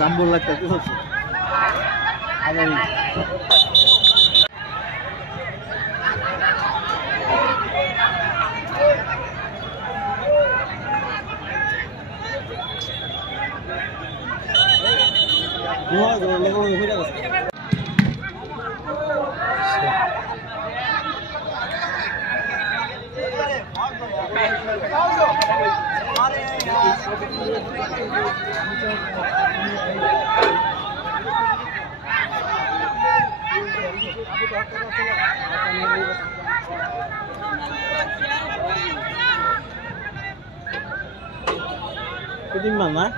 Jambul like that. Di mana?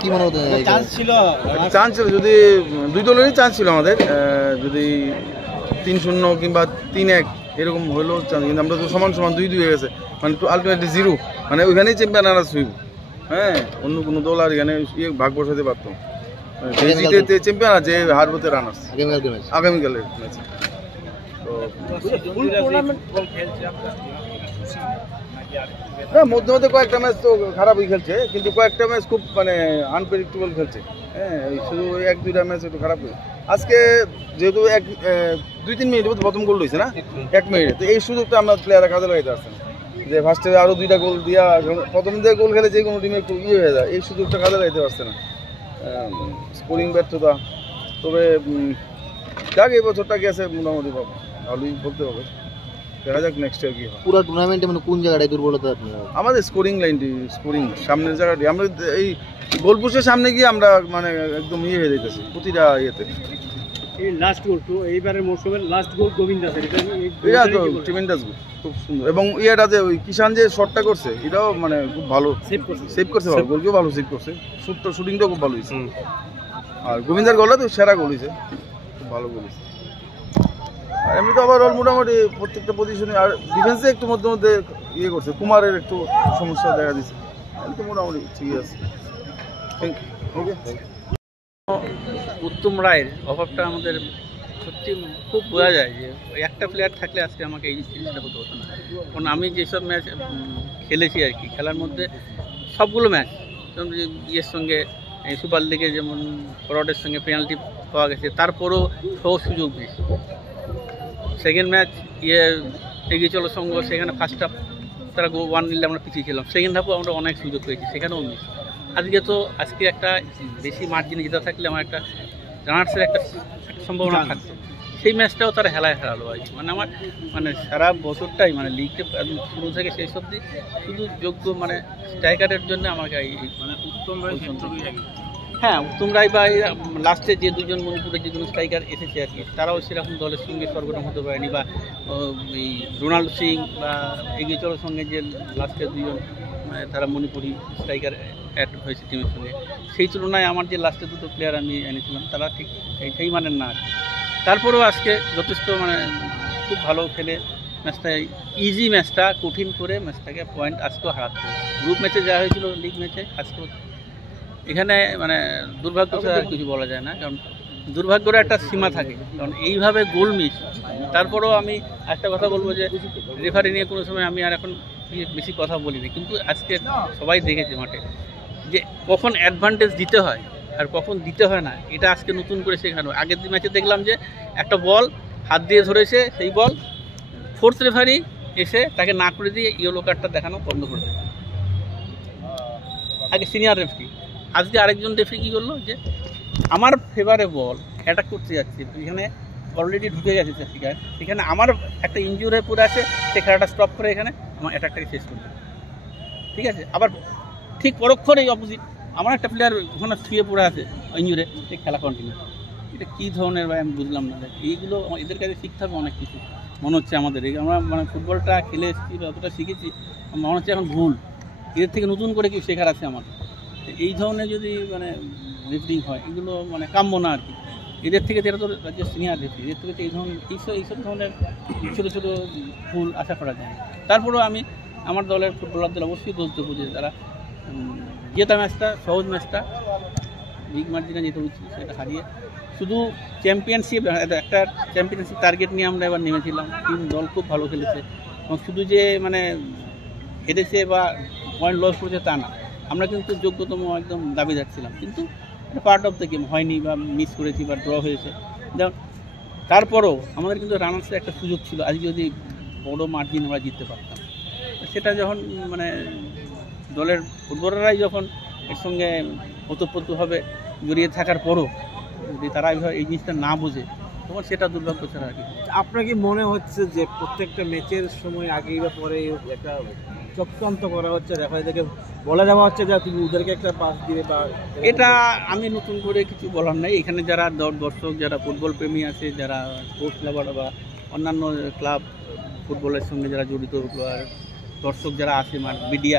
কি মনে হতো চান্স ছিল যদি দুই দলেরই চান্স ছিল আমাদের, যদি 3-0 কিংবা 3-1 এরকম হলেও চান্স, কিন্তু আমরা তো সমান 2-2 হয়ে গেছে, মানে আলটিমেটলি 0, মানে ওইখানেই চ্যাম্পিয়ন আনার হইব। হ্যাঁ, অন্য কোনো দল আর এখানে ভাগ বসাতে পারতো, যে জিতে চ্যাম্পিয়ন আর যে হারবতে রানার্স আগামীকালের ম্যাচে। তো মধ্যে মধ্যে কয়েকটা ম্যাচ তো খারাপই খেলছে, কিন্তু কয়েকটা ম্যাচ খুব মানে আনপ্রেডিক্টেবল খেলছে। হ্যাঁ, শুধু 1-2টা ম্যাচ একটু খারাপ হয়েছে। আজকে যেহেতু 2-3 মিনিট প্রথম গোল হয়েছে না, 1 মিনিটে, তো এই সুযোগটা আমরা প্লেয়াররা কাজে লাগাইতে পারছি না, যে ফার্স্টে আরও 2টা গোল দিয়া প্রথম দিকে গোল খেলে যে কোনো টিমে একটু হয়ে যায়, এই সুযোগটা কাজে লাগাইতে পারছে না, স্কোরিং ব্যর্থতা। তবে যাক, এই বছরটা গেছে মোটামুটি ভালোই বলতে হবে, দেখা যাক নেক্সট ইয়ার কি হয়। পুরো টুর্নামেন্টে মানে কোন জায়গাটায় দুর্বলতা আমাদের স্কোরিং লাইনটি, স্কোরিং সামনের জায়গাটি, আমরা এই গোলপোস্টের সামনে গিয়ে আমরা মানে একদম ইয়ে হয়ে যেতেছি প্রতিটা ইয়েতে। এই লাস্ট গোল তো এইবারের মৌসুমের লাস্ট গোল গোবিন্দ দাসের, এটা তো ট্রিমেন্ডাস গোল, খুব সুন্দর। এবং ইয়েটা যে ওই কিষান যে শটটা করছে, এটাও মানে খুব ভালো সেভ করছে, ভালো গোলকেও ভালো সেভ করছে, শুটিংটাও খুব ভালো হয়েছে। আর গোবিন্দার গোলটা তো সেরা গোল হয়েছে, খুব ভালো গোল হয়েছে। আর এমনি তো ওভারঅল মোটামুটি প্রত্যেকটা পজিশনে, আর ডিফেন্সে একটু মধ্যে মধ্যে ইয়ে করছে, কুমারের একটু সমস্যা দেখা দিচ্ছে, তো মোটামুটি ঠিকই আছে। উত্তম রায়ের অভাবটা আমাদের সত্যি খুব বোঝা যায়, যে একটা প্লেয়ার থাকলে আজকে আমাকে এই জিনিসটা হতো না। কারণ আমি যেসব ম্যাচ খেলেছি আর কি, খেলার মধ্যে সবগুলো ম্যাচ, যেমন ইয়ের সঙ্গে সুপার লিগে যেমন ফরওয়ার্ডের সঙ্গে পেনাল্টি পাওয়া গেছে, তারপরও সুযোগ পেয়েছি। সেকেন্ড ম্যাচ এগিয়ে চলো সঙ্গ, সেখানে ফার্স্ট হাফ তারা 1 নিলে আমরা পিছিয়ে ছিলাম, সেকেন্ড হাফও আমরা অনেক সুযোগ পেয়েছি, সেখানেও মিস। আজকে একটা বেশি মার্জিনে জেতা থাকলে আমার একটা রানার্সের একটা সম্ভাবনা থাকতো, সেই ম্যাচটাও তারা হারালো আর কি। মানে আমার মানে সারা বছরটাই মানে লিগকে শুরু থেকে শেষ অবধি শুধু যোগ্য মানে স্ট্রাইকারের জন্য আমাকে মানে উত্তম রায়, হ্যাঁ উত্তম রায় বা লাস্টে যে 2জন মণিপুরের যে 2 স্ট্রাইকার এসেছে আর কি, তারাও সেরকম দলের সঙ্গে সর্বনাম হতে পারেনি, বা এই রোনাল্ডো সিং বা এগিয়ে চলার সঙ্গে যে লাস্টের 2জন তারা মণিপুরি স্ট্রাইকার অ্যাড হয়েছে টিমের সঙ্গে, সেই তুলনায় আমার যে লাস্টের 2টো প্লেয়ার আমি এনেছিলাম তারা ঠিক সেই মানের না। তারপরেও আজকে যথেষ্ট মানে খুব ভালো খেলে ম্যাচটা, ইজি ম্যাচটা কঠিন করে ম্যাচটাকে পয়েন্ট আজকেও হারাচ্ছে। গ্রুপ ম্যাচে যা হয়েছিল লিগ ম্যাচে, আজকেও এখানে মানে দুর্ভাগ্য ছাড়া আর কিছু বলা যায় না, কারণ দুর্ভাগ্যের একটা সীমা থাকে, কারণ এইভাবে গোল মিস। তারপরেও আমি একটা কথা বলবো যে রেফারি নিয়ে কোনো সময় আমি আর এখন বেশি কথা বলিনি, কিন্তু আজকে সবাই দেখেছে মাঠে যে কখন অ্যাডভান্টেজ দিতে হয় আর কখন দিতে হয় না, এটা আজকে নতুন করে শেখানো। আগের দিন ম্যাচে দেখলাম যে একটা বল হাত দিয়ে ধরেছে, সেই বল ফোর্থ রেফারি এসে তাকে না করে দিয়ে ইয়েলো কার্ডটা দেখানো বন্ধ করে দেয়, আগে সিনিয়র রেফারি। আজকে আরেকজন রেফারি কী করলো, যে আমার ফেভারে বল অ্যাটাক করতে যাচ্ছে, এখানে অলরেডি ঢুকে গেছে সেখানে আমার একটা ইনজুরি হয়ে পড়ে আছে, সে খেলাটা স্টপ করে এখানে আমার অ্যাটাকটাকে শেষ করবে, ঠিক আছে। আবার ঠিক পরক্ষণেই অপোজিট আমার একটা প্লেয়ার ওখানে শুয়ে পড়ে আছে ইনজুরে, সে খেলা কন্টিনিউ। এটা কী ধরনের ভাই আমি বুঝলাম না। এইগুলো এদের কাছে শিখতে হবে অনেক কিছু মনে হচ্ছে আমাদের। আমরা মানে ফুটবলটা খেলে এসেছি, অতটা শিখেছি, মনে হচ্ছে এখন ভুল, এদের থেকে নতুন করে কি শেখার আছে আমাদের। এই ধরনের যদি মানে রেফারিং হয়, এগুলো মানে কাম্য না আর কি। এদের থেকে এরা তো রাজ্যের সিনিয়র রেফারি, এদের থেকে তো এই ধরনের এইসব ধরনের ছোটো ছোটো ভুল আশা করা যায়। তারপরেও আমি আমার দলের ফুটবলারদের অবশ্যই দোষ দেবো যে তারা জেতা ম্যাচটা, সহজ ম্যাচটা লিগ মার্জিনে যেতে উচিত সেটা হারিয়ে শুধু চ্যাম্পিয়নশিপ, একটা চ্যাম্পিয়নশিপ টার্গেট নিয়ে আমরা এবার নেমেছিলাম। টিম দল খুব ভালো খেলেছে এবং শুধু যে মানে হেরেছে বা পয়েন্ট লস করেছে তা না, আমরা কিন্তু যোগ্যতম একদম দাবিদার ছিলাম, কিন্তু এটা পার্ট অফ দ্য গেম, হয়নি বা মিস করেছি বা ড্র হয়েছে। যেমন তারপরও আমাদের কিন্তু রানার্সের একটা সুযোগ ছিল, আজ যদি বড় মার্জিন আমরা জিততে পারতাম। সেটা যখন মানে দলের ফুটবলাররাই যখন এর সঙ্গে ওতপ্রোতভাবে জড়িয়ে থাকার পরও যদি তারা এই জিনিসটা না বোঝে তখন সেটা দুর্ভাগ্য ছাড়া আর কি। আপনার কি মনে হচ্ছে যে প্রত্যেকটা ম্যাচের সময় আগেই বা পরে একটা চক্রান্ত করা হচ্ছে, রেফারি থেকে বলে দেওয়া হচ্ছে যে তুমি ওদেরকে একটা পাস দিবে বা এটা আমি নতুন করে কিছু বলার নাই। এখানে যারা দর্শক, যারা ফুটবল প্রেমী আছে, যারা স্পোর্টস লাভার বা অন্যান্য ক্লাব ফুটবলের সঙ্গে যারা জড়িত আর দর্শক যারা আছে, মিডিয়া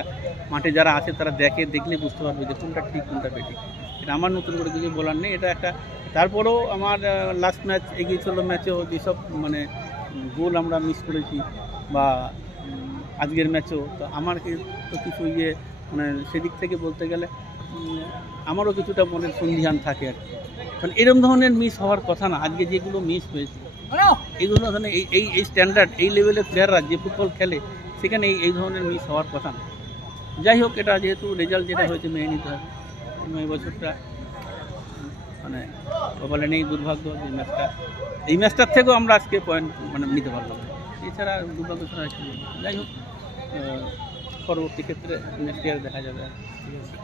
মাঠে যারা আছে, তারা দেখলে বুঝতে পারবে যে কোনটা ঠিক কোনটা বেঠিক। এটা আমার নতুন করে কিছু বলার নেই। এটা একটা, তারপরেও আমার লাস্ট ম্যাচ এগিয়ে চলো ম্যাচেও যেসব মানে গোল আমরা মিস করেছি বা আজকের ম্যাচেও, তো আমার তো কিছু মানে সেদিক থেকে বলতে গেলে আমারও কিছুটা মনের সন্ধিহান থাকে আর কি। কারণ এরকম ধরনের মিস হওয়ার কথা না। আজকে যেগুলো মিস হয়েছে এইগুলো ধরনের এই স্ট্যান্ডার্ড, এই লেভেলের প্লেয়াররা যে ফুটবল খেলে সেখানে এই ধরনের মিস হওয়ার কথা না। যাই হোক, এটা যেহেতু রেজাল্ট যেটা হয়েছে মেনে নিতে হবে। এই বছরটা মানে কপালে নেই দুর্ভাগ্য, এই ম্যাচটার থেকেও আমরা আজকে পয়েন্ট মানে নিতে পারলাম না, এছাড়া দুর্ভাগ্য ছাড়া কি। যাই হোক, পরবর্তী ক্ষেত্রে নেক্সট ইয়ার দেখা যাবে। ঠিক আছে।